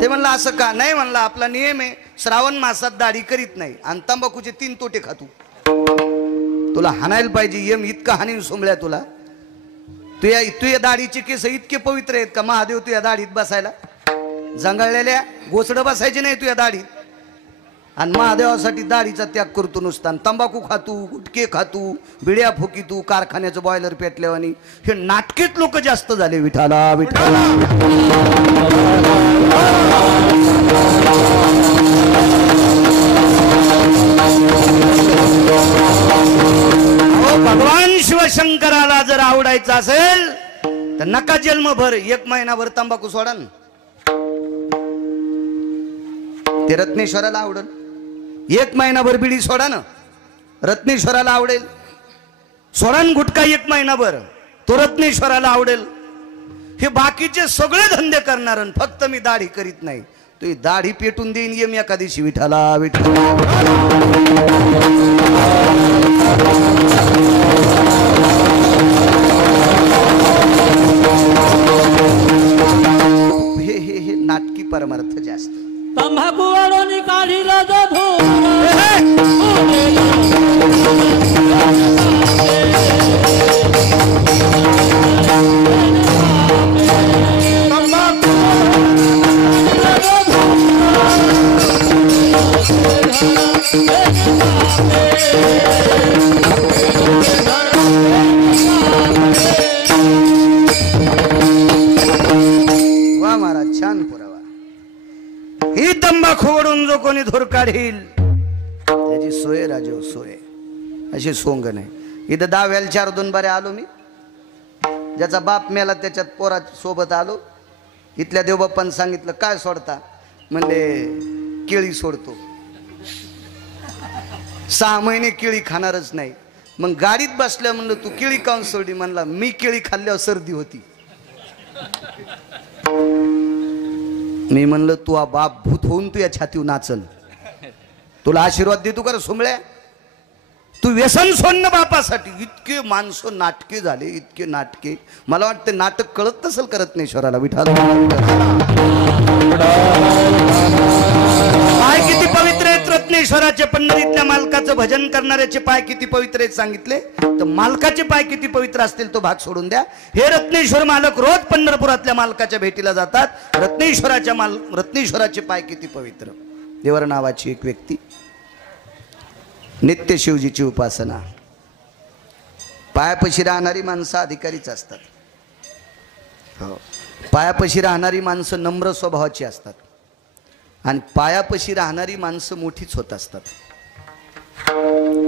ते म्हणलं असं का? नाही म्हणलं आपला नियम आहे, श्रावण मासात दाढी करीत नाही आणि तंबाखूचे 3 तोटे खातो. तुला हाणायला पाहिजे, यम इतका हानीन सोमल्या तुला. तुझ्या दाढीचे केस इतके पवित्र आहेत का महादेव तुझ्या दाढीत बसायला? जंगळलेल्या गोचडं बसायचे नाही तुझ्या दाढीत. आणि महादेवासाठी दाढीचा त्याग करतो नुसता. तंबाखू खातू, गुटके खातू, बिड्या फुकीतू, कारखान्याचं बॉयलर पेटल्यावानी. हे नाटकेत लोक जास्त झाले. विठाला विठाला भगवान शिवशंकराला जर आवडायचं असेल तर नका जन्मभर 1 महिनाभर तंबाखू सोडा ना, ते रत्नेश्वराला आवडेल. 1 महिनाभर बिडी सोडा ना, रत्नेश्वराला आवडेल. सोडान गुटखा 1 महिनाभर, तो रत्नेश्वराला आवडेल. हे बाकीचे सगळे धंदे करणार, फक्त मी दाढी करीत नाही. तू दाढी पेटून देईन ये मी एका दिवशी विठाला विठाला. हे नाटकी परमार्थ जास्त. तंबाखू वाढवणी काढीला जातो वा महाराज छान पुरावा. ही तंबाखू ओढून जो कोणी धूर काढील त्याची सोय राजे सोय. अशी सोंग नाही. इथं 10 वेळेला 4-2 बारे आलो मी. ज्याचा बाप मेला त्याच्यात पोरा सोबत आलो. इथल्या देवबाप्पानं सांगितलं काय सोडता म्हणले केळी सोडतो. 6 महिने केळी खाणारच नाही. मग गाडीत बसल्या म्हणलं तू केळी काऊन सोडली म्हणला मी केळी खाल्ल्यावर सर्दी होती. मी म्हणलं तू हा बाप भूत होऊन तू या छातीवर नाचल. तुला आशीर्वाद देतो का रे सोमळ्या. तू व्यसन सोडणं बापासाठी. इतके माणसं नाटके झाले इतके नाटके. मला वाटतं नाटक कळत नसेल करत नाही ईश्वराला विठाल. पाय किती पवित्र आहेत रत्नेश्वराचे. पंढरीतल्या मालकाचं भजन करणाऱ्याचे पाय किती पवित्र आहेत सांगितले. तर मालकाचे पाय किती पवित्र असतील तो भाग सोडून द्या. हे रत्नेश्वर मालक रोज पंढरपुरातल्या मालकाच्या भेटीला जातात. रत्नेश्वराचे पाय किती पवित्र. देवर नावाची एक व्यक्ती नित्य शिवजीची उपासना. पायापाशी राहणारी माणसं अधिकारीच असतात. हो, पायापाशी राहणारी माणसं नम्र स्वभावाची असतात आणि पायापाशी राहणारी माणसं मोठीच होत असतात.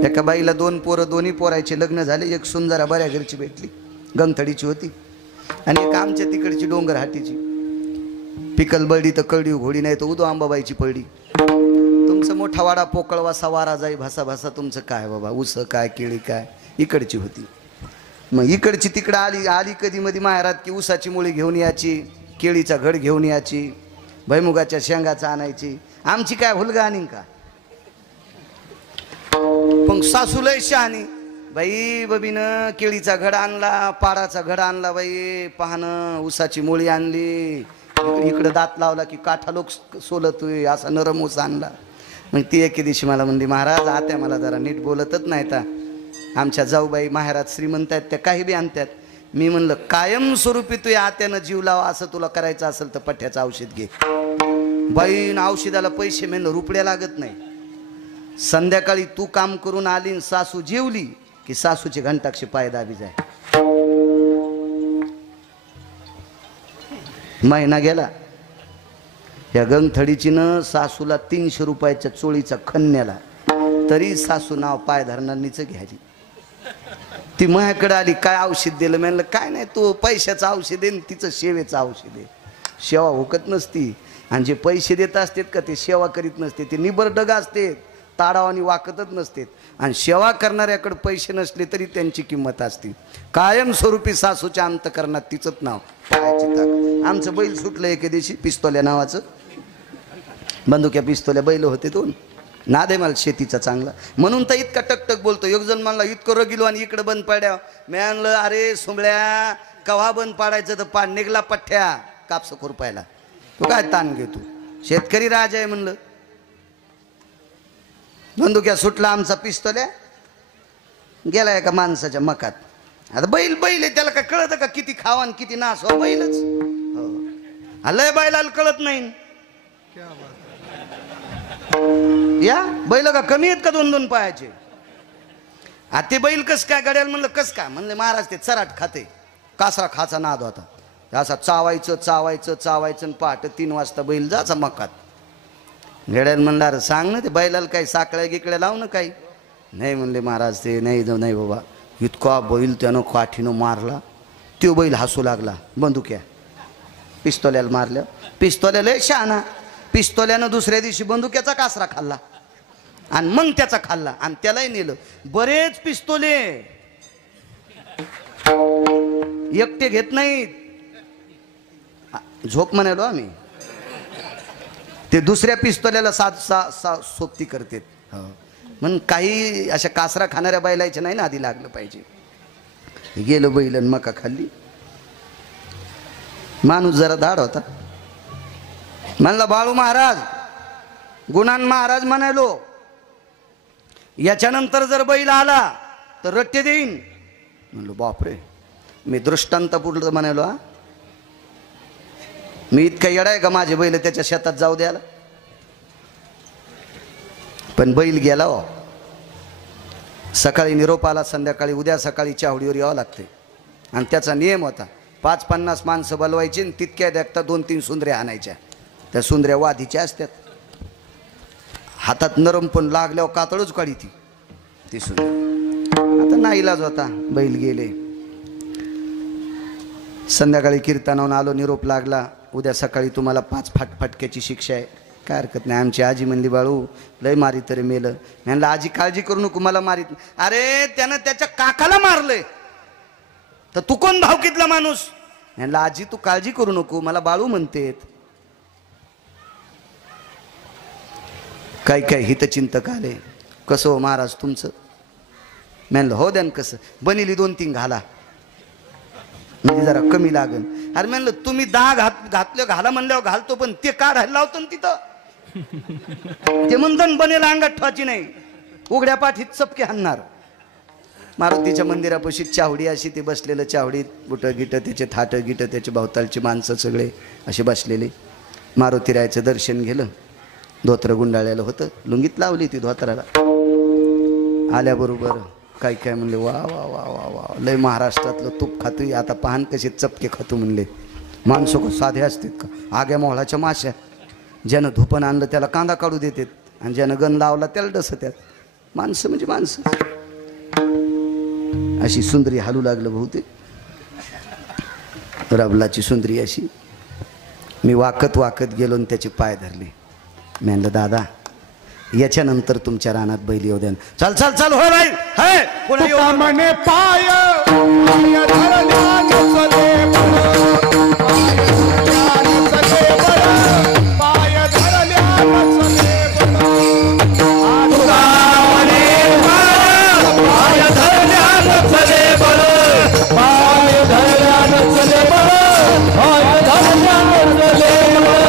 एका बाईला 2 पोरं. दोन्ही पोरायचे लग्न झाले. एक सुंदर बऱ्या घरची भेटली गंगथडीची होती आणि एक आमच्या तिकडची डोंगरहाटीची. पिकल बळडी तर कळडी घोडी नाही तर उदो आंबाबाईची पळडी. तुमचं मोठा वाडा पोकळवासा वारा जाई भासा भासा. तुमचं काय बाबा उस काय केळी काय इकडची होती. मग इकडची तिकडं आली कधी मध्ये माहेरात की उसाची मुळी घेऊन यायची केळीचा घड घेऊन यायची भैमुगाच्या शेंगाचा आणायची. आमची काय हुलगा आणि का. पण सासू लय शहाणी बाई बबीनं केळीचा घड आणला पाडाचा घड आणला बाई पाहणं उसाची मुळी आणली इकडं दात लावला की काठा लोक सोलतोय असा नरम ऊस आणला. मग ती एके दिवशी मला म्हणली महाराज आत्या मला जरा नीट बोलतच नाही ता. आमच्या जाऊबाई माहेरात श्रीमंत आहेत त्या काही बी आणतात. मी म्हणलं कायमस्वरूपी तू या आत्यानं जीव लावा असं तुला करायचं असेल तर पठ्याचं औषध घे. बाईन औषधाला पैसे म्हणलं रुपड्या लागत नाही. संध्याकाळी तू काम करून आली सासू जेवली की सासूची घंटाक्षी पाय दाबी जाय. महिना गेला. या गंगथडीचीनं सासूला 300 रुपयाच्या चोळीचा खन्याला तरी सासू नाव पाय धरणारीच घ्यायची. ती माझ्याकडे आली काय औषध दिलं म्हणलं काय नाही तू पैशाचं औषध आहे तिचं सेवेचं औषध आहे. सेवा होकत नसती आणि जे पैसे देत असतात का ते सेवा करीत नसते. ते निबरडग असते ताडावानी वाकतच नसते. आणि सेवा करणाऱ्याकडे पैसे नसले तरी त्यांची किंमत असते. कायमस्वरूपी सासूच्या अंतकरणात तिचंच नाव पायाची ताक. आमचं बैल सुटलं एके दिवशी पिस्तोल्या नावाचं. बंदुक्या पिस्तोल्या बैल होते 2. नाद आहे मला शेतीचा चांगला म्हणून तर इतका टकटक बोलतो. एक जण म्हणला इतकं रगिलो आणि इकडं बंद पाड्या. मी आणलं अरे सोमळ्या कव्हा बंद पाडायचं तर पाड निघला पठ्ठ्या कापसं खुरपायला. तू काय ताण घेतो शेतकरी राजा आहे म्हणलं. बंदुक्या सुटला आमचा पिस्तोल्या गेला एका माणसाच्या मकात. आता बैल बैल आहे त्याला काय कळतं का किती खावा आणि किती नास हो बैलच. हो लय बैलाला कळत नाही. या बैल का कमी आहेत का 2-2 पायाचे. आता ते बैल कस काय गड्याला म्हणलं कस काय म्हणले महाराज ते चराट खाते. कासरा खाचा नाद होता. असा चावायचं चावायचं चावायचं आणि पहाटे 3 वाजता बैल जायचा मकात. गड्याला म्हणलं अरे सांग ना ते बैलाला काही साकळ्या गिकड्या लाव ना काही. नाही म्हणले महाराज ते नाही नाही बाबा. इतका बैल त्यानं काठीनं मारला. तो बैल हसू लागला. बंदुक्या पिस्तोल्याला मारल्या. पिस्तोल्याला शहाणा. पिस्तोल्यानं दुसऱ्या दिवशी बंदुक्याचा कासरा खाल्ला आणि मग त्याचा खाल्ला आणि त्यालाही नेलं. बरेच पिस्तोले एकटे घेत नाहीत. झोप म्हणालो आम्ही. ते दुसऱ्या पिस्तोल्याला सोबती करतात. म्हणून काही अशा कासरा खाणाऱ्या बैलाच्या नाही ना आधी लागलं पाहिजे. गेलं बैलन मका खाल्ली. माणूस जरा धाड होता. म्हणला बाळू महाराज गुणान महाराज म्हणालो, याच्यानंतर जर बैल आला तर रट्टे देईन. म्हणलो बापरे, मी दृष्टांतपूर्ण म्हणालो. हा मी इतका येडा आहे का माझे बैल त्याच्या शेतात जाऊ द्यायला. पण बैल गेला हो. सकाळी निरोप आला, संध्याकाळी उद्या सकाळी चावडीवर यावं लागते. आणि त्याचा नियम होता 5-50 माणसं बोलवायची आणि तितक्या देखता 2-3 सुंदऱ्या आणायच्या. त्या सुंदऱ्या वादीच्या असतात. हातात नरम पण लागल्यावर कातळच काढी ती सुंदर. आता नाईलाज होता, बैल गेले. संध्याकाळी कीर्तनावरून आलो, निरोप लागला उद्या सकाळी तुम्हाला 5 फटक्याची शिक्षा आहे. काय हरकत नाही. आमची आजी म्हणली बाळू लय मारी तरी मेलं. म्हणलं आजी काळजी करू नको, मला मारीत. अरे त्यानं त्याच्या काकाला मारलंय तर तू कोण भावकीतला माणूस. म्हणलं आजी तू काळजी करू नको, मला बाळू म्हणतेत. काय हितचिंतक आले. कसं हो महाराज तुमचं. म्हणलं हो द्या कसं. बनिली 2-3 घाला म्हणजे जरा कमी लागन. अरे म्हणलं तुम्ही 10 घातले घाला म्हणल्यावर घालतो, पण ते काढायला लावतो ना तिथं. ते म्हणतं बनेला अंगात ठेवायची नाही, उघड्या पाठीत चपके हाणणार. मारुतीच्या मंदिरापाशी चावडी अशी ते बसलेलं, चावडीत बुटं गिटं त्याचे थाटं गिटं त्याचे भोवतालची माणसं सगळे असे बसलेले. मारुतीरायाचं दर्शन घेलं. धोत्र गुंडाळलेलं होतं, लुंगीत लावली ती धोत्राला. आल्याबरोबर काय म्हणले वा वा वा वा वा लय महाराष्ट्रातलं तूप खातोय. आता पाहन कसे चपके खातो म्हणले. माणसं को साधे असतात का. आग्या मोहळाच्या माश्या. ज्यानं धुपण आणलं त्याला कांदा काढू देतात आणि ज्यानं गण लावला त्याला डसत्यात. माणसं म्हणजे माणसं. अशी सुंदरी हालू लागलं बहुतेक. रबलाची सुंदरी अशी. मी वाकत गेलो आणि त्याचे पाय धरले. मी म्हणलं दादा याच्यानंतर तुमच्या रानात बैल येऊ द्या. चल चल चल हो बाई हाय कोणी तुका म्हणे पाय धरल्या नचले बळ. पाय धरल्या नचले बळ. तुका म्हणे पाय धरल्या नचले बळ. पाय धरल्या नचले बळ. पाय धरल्या नचले बळ.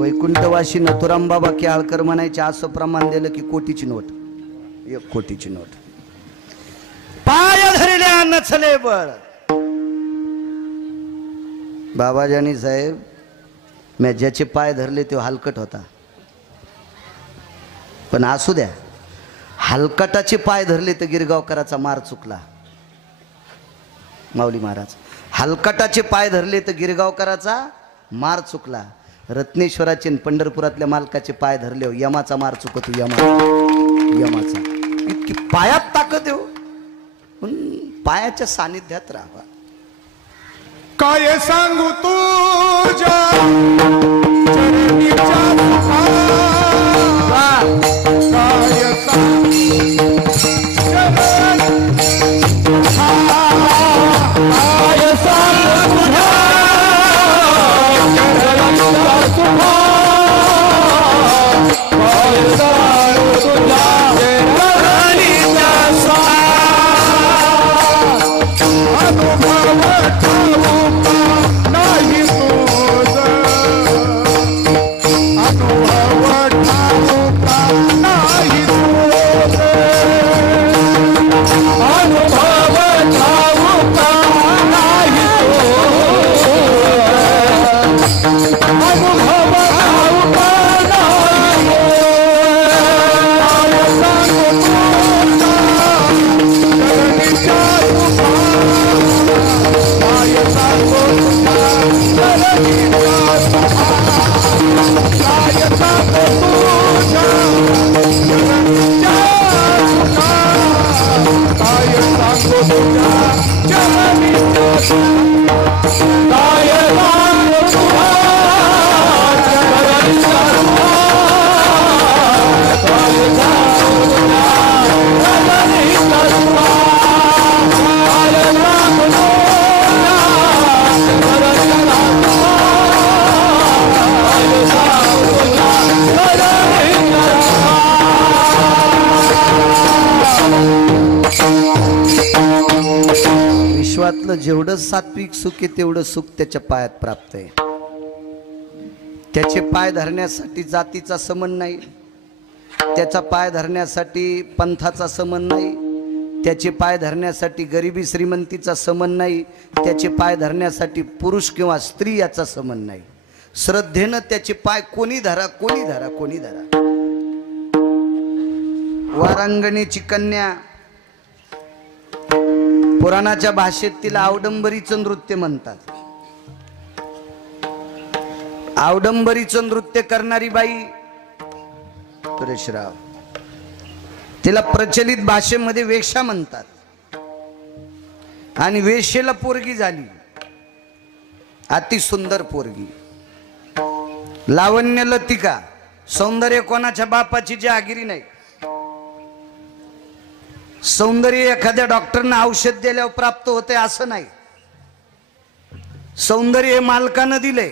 वैकुंठवासी नथुराम बाबा केळकर म्हणायचे असं प्रमाण दिलं की कोटीची नोट. 1 कोटीची नोट. पाय धरल्या नचले बळ. बाबाजानी साहेब मी ज्याचे पाय धरले तो हलकट होता. पण असू द्या, हलकटाचे पाय धरले तर गिरगावकराचा मार चुकला. माऊली महाराज हलकटाचे पाय धरले तर गिरगावकराचा मार चुकला. रत्नेश्वराचे पंढरपुरातल्या मालकाचे पाय धरले यमाचा मार चुकतो. यमाचा इतकी पायात ताकद येऊ. पण पायाच्या सानिध्यात राहा. काय सांगू तुझ्या चरणीच्या काय सांगू नाही तुझ सात्विक सुख आहे तेवढं सुख त्याच्या पायात प्राप्त आहे. त्याचे पाय धरण्यासाठी जातीचा समन नाही, त्याचा पाय धरण्यासाठी पंथाचा समन नाही, त्याचे पाय धरण्यासाठी गरिबी श्रीमंतीचा समन नाही, त्याचे पाय धरण्यासाठी पुरुष किंवा स्त्री याचा समन नाही. श्रद्धेनं त्याचे पाय कोणी धरा, कोणी धरा, कोणी धरा. वारांगणीची कन्या, पुराणाच्या भाषेत तिला आवडंबरीचं नृत्य म्हणतात. आवडंबरीचं नृत्य करणारी बाई सुरेशराव, तिला प्रचलित भाषेमध्ये वेश्या म्हणतात. आणि वेश्येला पोरगी झाली, अति सुंदर पोरगी, लावण्य लतिका, सौंदर्य कोणाच्या बापाची जहागिरी नाही. सौंदर्य एखाद्या डॉक्टरनं औषध दिल्यावर प्राप्त होते असं नाही. सौंदर्य हे मालकानं दिले,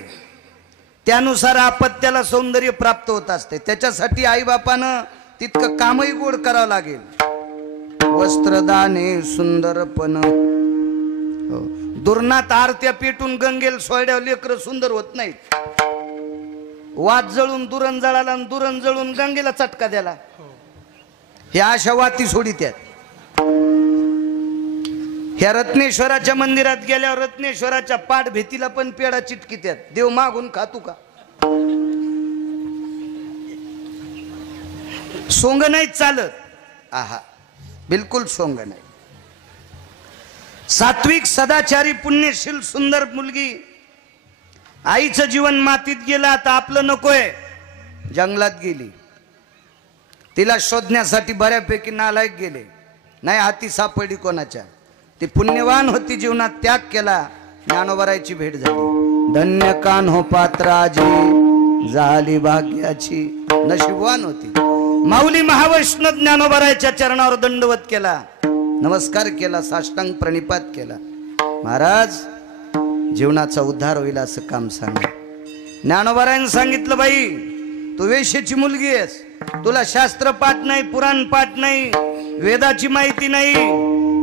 त्यानुसार अपत्याला सौंदर्य प्राप्त होत असते. त्याच्यासाठी आईबापानं तितकं कामही गोड करावं लागेल. वस्त्रदाने सुंदरपण, दुर्नात आरत्या पेटून गंगेल सोयड्यावर लेकर सुंदर होत नाहीत. वात जळून दुरण जळाला, दुरण जळून गंगेला चटका द्याला, हे अशा वाती सोडित्यात. ह्या रत्नेश्वराच्या मंदिरात गेल्यावर रत्नेश्वराच्या पाठ भीतीला पण पेडा चिटकीत्यात. देव मागून खातू का? सोंग नाही चालत. आहा, बिलकुल सोंग नाही. सात्विक सदाचारी पुण्यशील सुंदर मुलगी, आईचं जीवन मातीत गेलं, आता आपलं नकोय, जंगलात गेली. तिला शोधण्यासाठी बऱ्यापैकी नालायक गेले, नाही हाती सापडली कोणाच्या. ती पुण्यवान होती, जीवनात त्याग केला, ज्ञानोबरायची भेट झाली. धन्य कान हो पात्राजी झाली भाग्याची, नशीबवान होती. माऊली महावैष्णव ज्ञानोबरायच्या चरणावर दंडवत केला, नमस्कार केला, साष्टांग प्रणिपात केला. महाराज, जीवनाचा उद्धार होईल असं काम सांगा. ज्ञानोबरायनं सांगितलं, बाई तू वेश्येची मुलगी आहेस, तुला शास्त्र पाठ नाही, पुराण पाठ नाही, वेदाची माहिती नाही,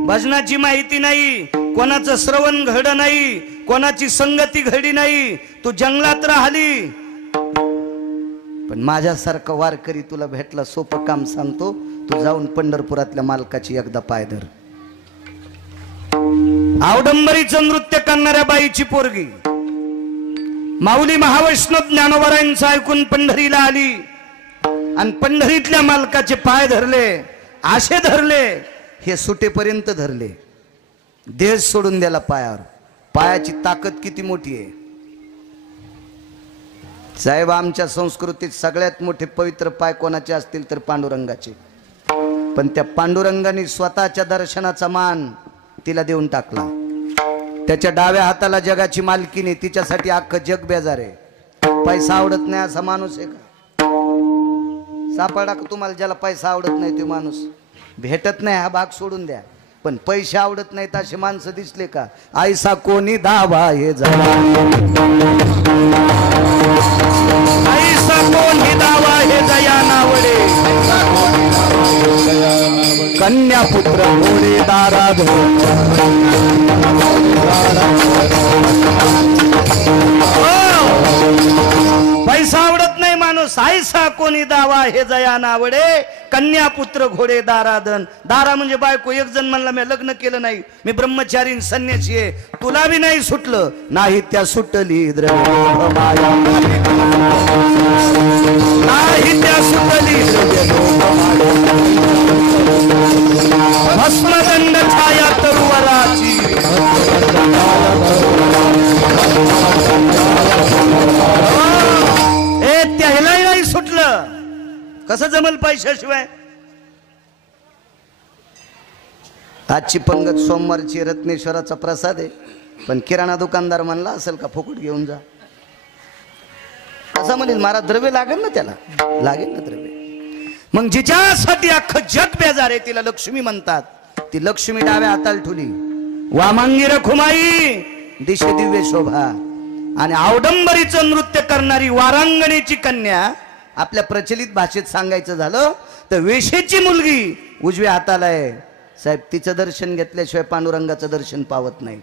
भजनाची माहिती नाही, कोणाचं श्रवण घड नाही, कोणाची संगती घडी नाही, तू जंगलात राहिली. पण माझ्यासारखं वारकरी तुला भेटला, सोपं काम सांगतो, तू जाऊन पंढरपुरातल्या मालकाची एकदा पाय धर. आवडंबरीचं नृत्य करणाऱ्या बाईची पोरगी माऊली महावैष्णव ज्ञानोबरायांचं ऐकून पंढरीला आली आणि पंढरीतल्या मालकाचे पाय धरले, आशे धरले, हे सुटेपर्यंत धरले. देह सोडून द्याला पायावर. पायाची ताकद किती मोठी आहे साहेब. आमच्या संस्कृतीत सगळ्यात मोठे पवित्र पाय कोणाचे असतील तर पांडुरंगाचे. पण त्या पांडुरंगाने स्वतःच्या दर्शनाचा मान तिला देऊन टाकला. त्याच्या डाव्या हाताला जगाची मालकीने, तिच्यासाठी अख्खं जग बेजार आहे. पैसा आवडत नाही असा माणूस आहे का? सापडा का तुम्हाला ज्याला पैसा आवडत नाही तो माणूस? भेटत नाही हा भाग सोडून द्या, पण पैसे आवडत नाहीत असे माणसं दिसले का? ऐसा कोणी दावा हे झाला, ऐसा कोणी दावा हे जया नावडे, कन्या पुत्र घोडे दाराध. पैसा आवडत नाही माणूस, ऐसा कोणी दावा हे जया नावडे, कन्या पुत्र घोडे दाराधन. दारा म्हणजे बायको. एक जण म्हणला मी लग्न केलं नाही, मी ब्रह्मचारी संन्यासी आहे. तुला बी नाही सुटलं, नाही त्या सुटली द्रव्य माया, नाही त्या सुटली भस्मदंड छाया तरुवराची. त्यालाही नाही सुटलं, कसं जमल पैशाशिवाय? आजची पंगत सोमवारची रत्नेश्वराचा प्रसाद आहे, पण किराणा दुकानदार म्हणला असेल का फुकट घेऊन जा? असं म्हणेल, मारा द्रव्य लागेल ना, त्याला लागेल ना द्रव्य. मग जिच्यासाठी अख्खं जग बेजार आहे तिला लक्ष्मी म्हणतात. ती लक्ष्मी डाव्या हाताला ठुली, वामांगी रखुमाई, दिशे दिव्य शोभा. आणि आवडंबरीचं नृत्य करणारी वारांगणीची कन्या, आपल्या प्रचलित भाषेत सांगायचं झालं तर वेश्येची मुलगी उजव्या हाताला आहे. साहेब, तिचं दर्शन घेतल्याशिवाय पांडुरंगाचं दर्शन पावत नाही.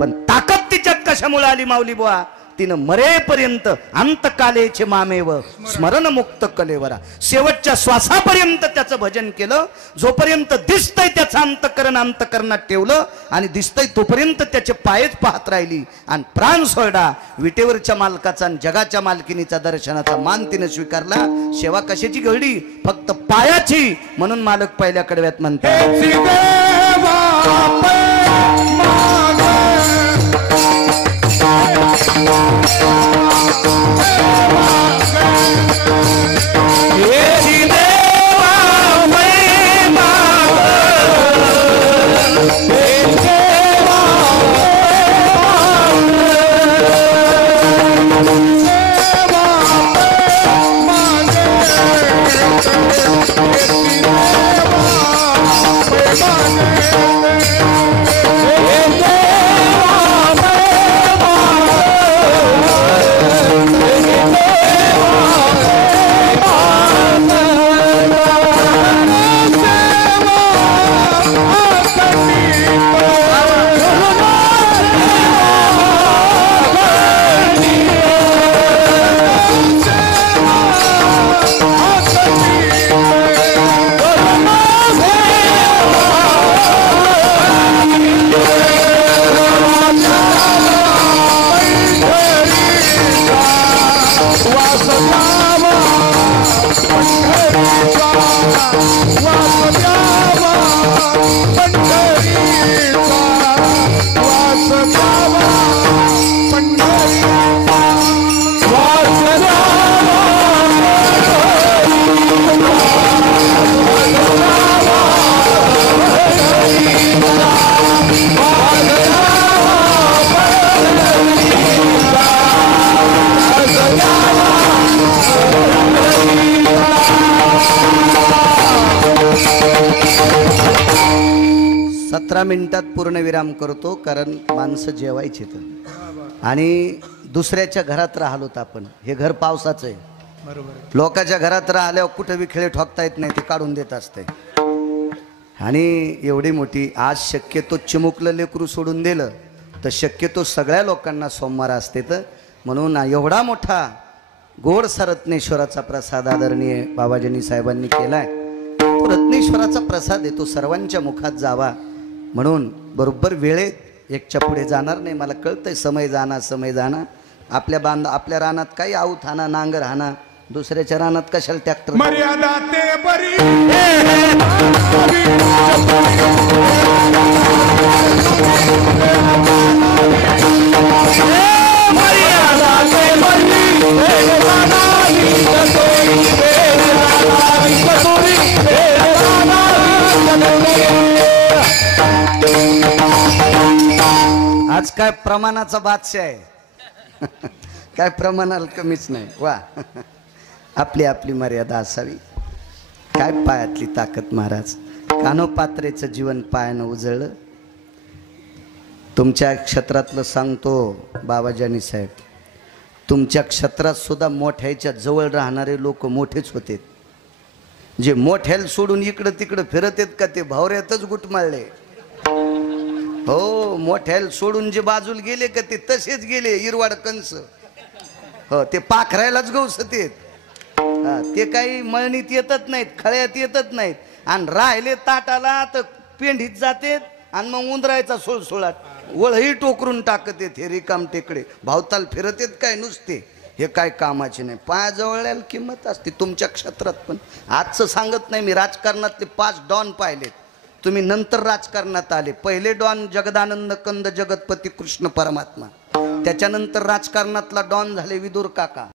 पण ताकद तिच्यात कशामुळे आली माऊली बुवा? तिनं मरेपर्यंत अंतकालेचे मामेव स्मरण मुक्त कलेवरा, शेवटच्या श्वासापर्यंत त्याचं भजन केलं. जोपर्यंत दिसतंय त्याचं अंतकरणात ठेवलं आणि दिसतंय तोपर्यंत त्याचे पायच पाहत राहिली आणि प्राण सोडा. विटेवरच्या मालकाचा आणि जगाच्या मालकिनीचा दर्शनाचा मान तिनं स्वीकारला. सेवा कशाची घडली? फक्त पायाची. म्हणून मालक पहिल्या कडव्यात म्हणतात, मिनिटात पूर्णविराम करतो, कारण माणसं जेवायची तर आणि दुसऱ्याच्या घरात राहिलोत आपण. हे घर पावसाचं आहे. बरोबर. लोकांच्या घरात राहिल्यावर कुठं बी खेळे ठोकता येत नाही, ते काढून देत असते. आणि एवढी मोठी आज शक्यतो चिमुकलं लेकरू सोडून दिलं तर शक्यतो सगळ्या लोकांना सोमवार असते. तर म्हणून एवढा मोठा गोडसा रत्नेश्वराचा प्रसाद आदरणीय बाबाजींनी साहेबांनी केलाय. तो रत्नेश्वराचा प्रसाद आहे, तो सर्वांच्या मुखात जावा. म्हणून बरोबर वेळेत एकच्या पुढे जाणार नाही. मला कळतंय समय जाणार. आपल्या रानात काही आऊत हाना, नांगर हाना, दुसऱ्याच्या रानात कशाला ट्रॅक्टर. मर्यादा ते बरी आज काय प्रमाणाचा बादशाह आहे. काय प्रमाणाला कमीच नाही. वा, आपली आपली मर्यादा असावी. काय पायातली ताकद महाराज. कानोपात्रेचं जीवन पायानं उजळलं. तुमच्या क्षेत्रातलं सांगतो बाबाजानी साहेब, तुमच्या क्षेत्रात सुद्धा मोठ्याच्या जवळ राहणारे लोक मोठेच होते. जे मोठ्याला सोडून इकडं तिकडं फिरत आहेत का ते भावऱ्यातच गुटमाळले. हो, मोठ्याला सोडून जे बाजूला गेले का ते तसेच गेले इरवाड कंस. हो, ते पाखरायलाच गवसतेत. ते काही मळणीत येतच नाहीत, खळ्यात येतच नाहीत. आणि राहिले ताटाला तर पेंढीत जातेत आणि मग उंदरायचा सोळसोळाट वळही टोकरून टाकत येत. हे रिकाम टेकडे भावताल फिरत येत काय नुसते. हे काय कामाचे नाही. पायाजवळ्याला किंमत असते. तुमच्या क्षेत्रात पण आजचं सांगत नाही मी. राजकारणातले 5 डॉन पाहिलेत. तुम्ही नंतर राजकारणात आले. पहिले डॉन जगदानंद कंद जगतपती कृष्ण परमात्मा. त्याच्यानंतर राजकारणातला डॉन झाले विदुर काका.